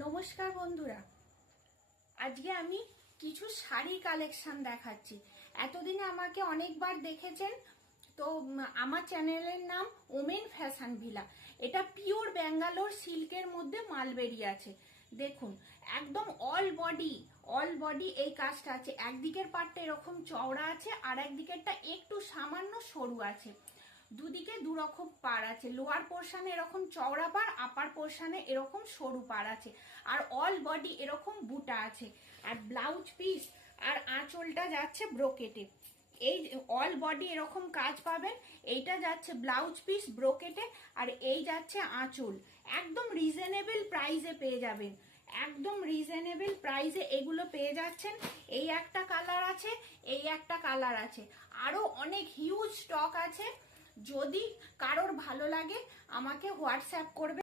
নমস্কার বন্ধুরা, আজকে আমি কিছু শাড়ি কালেকশন দেখাচ্ছি। এতদিনে আমাকে অনেকবার দেখেছেন, তো আমার চ্যানেলের নাম ওমেন ফ্যাশন ভিলা। এটা পিওর ব্যাঙ্গালোর সিল্কের মধ্যে মাল বেরিয়ে আছে। দেখুন, একদম অল বডি এই কাজটা আছে। একদিকের পাটটা এরকম চওড়া আছে, আর একদিকেরটা একটু সামান্য সরু আছে। দুদিকে দুরকম পাড় আছে। লোয়ার পোর্শনে এরকম চওড়া পাড়, আপার পোর্শনে এরকম সরু পাড় আছে। আর অল বডি এরকম বুটা আছে। আর ব্লাউজ পিস আর আঁচলটা যাচ্ছে ব্রোকেটে। এই অল বডি এরকম কাজ পাবেন। এইটা যাচ্ছে ব্লাউজ পিস ব্রোকেটে, আর এই যাচ্ছে আঁচল। একদম রিজনেবল প্রাইসে পেয়ে যাবেন। একদম রিজনেবল প্রাইসে এগুলো পেয়ে যাচ্ছেন। এই একটা কালার আছে, এই একটা কালার আছে, আরো অনেক হিউজ স্টক আছে। যদি কারোর ভালো লাগে আমাকে হোয়াটসঅ্যাপ করবে।